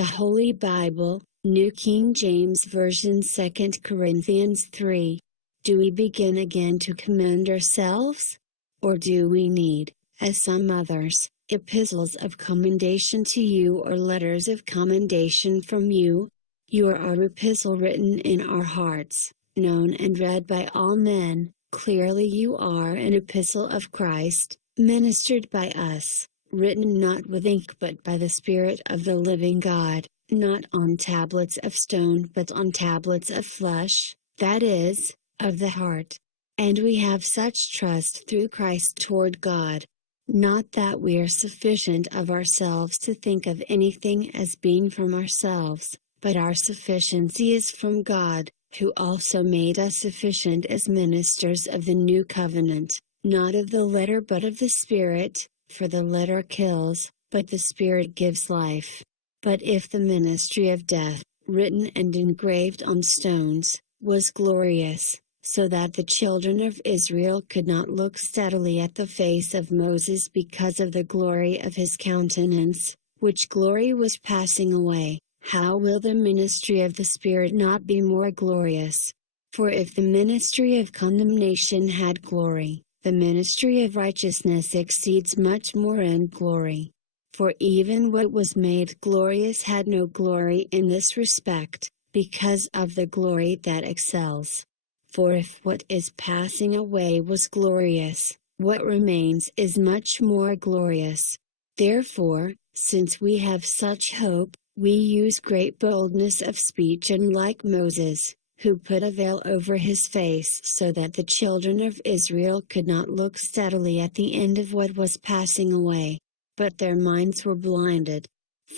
The Holy Bible, New King James Version, 2 Corinthians 3. Do we begin again to commend ourselves? Or do we need, as some others, epistles of commendation to you or letters of commendation from you? You are our epistle written in our hearts, known and read by all men. Clearly you are an epistle of Christ, ministered by us, written not with ink but by the Spirit of the living God, not on tablets of stone but on tablets of flesh, that is, of the heart. And we have such trust through Christ toward God. Not that we are sufficient of ourselves to think of anything as being from ourselves, but our sufficiency is from God, who also made us sufficient as ministers of the new covenant, not of the letter but of the Spirit, for the letter kills, but the Spirit gives life. But if the ministry of death, written and engraved on stones, was glorious, so that the children of Israel could not look steadily at the face of Moses because of the glory of his countenance, which glory was passing away, how will the ministry of the Spirit not be more glorious? For if the ministry of condemnation had glory, the ministry of righteousness exceeds much more in glory. For even what was made glorious had no glory in this respect, because of the glory that excels. For if what is passing away was glorious, what remains is much more glorious. Therefore, since we have such hope, we use great boldness of speech, and like Moses, who put a veil over his face so that the children of Israel could not look steadily at the end of what was passing away, but their minds were blinded.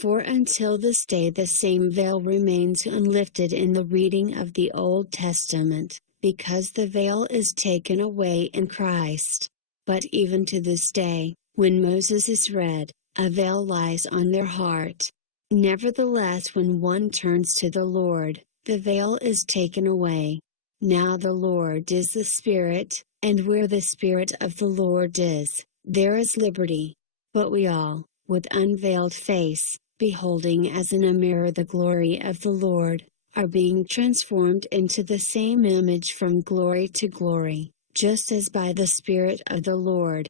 For until this day the same veil remains unlifted in the reading of the Old Testament, because the veil is taken away in Christ. But even to this day, when Moses is read, a veil lies on their heart. Nevertheless, when one turns to the Lord, the veil is taken away. Now the Lord is the Spirit, and where the Spirit of the Lord is, there is liberty. But we all, with unveiled face, beholding as in a mirror the glory of the Lord, are being transformed into the same image from glory to glory, just as by the Spirit of the Lord.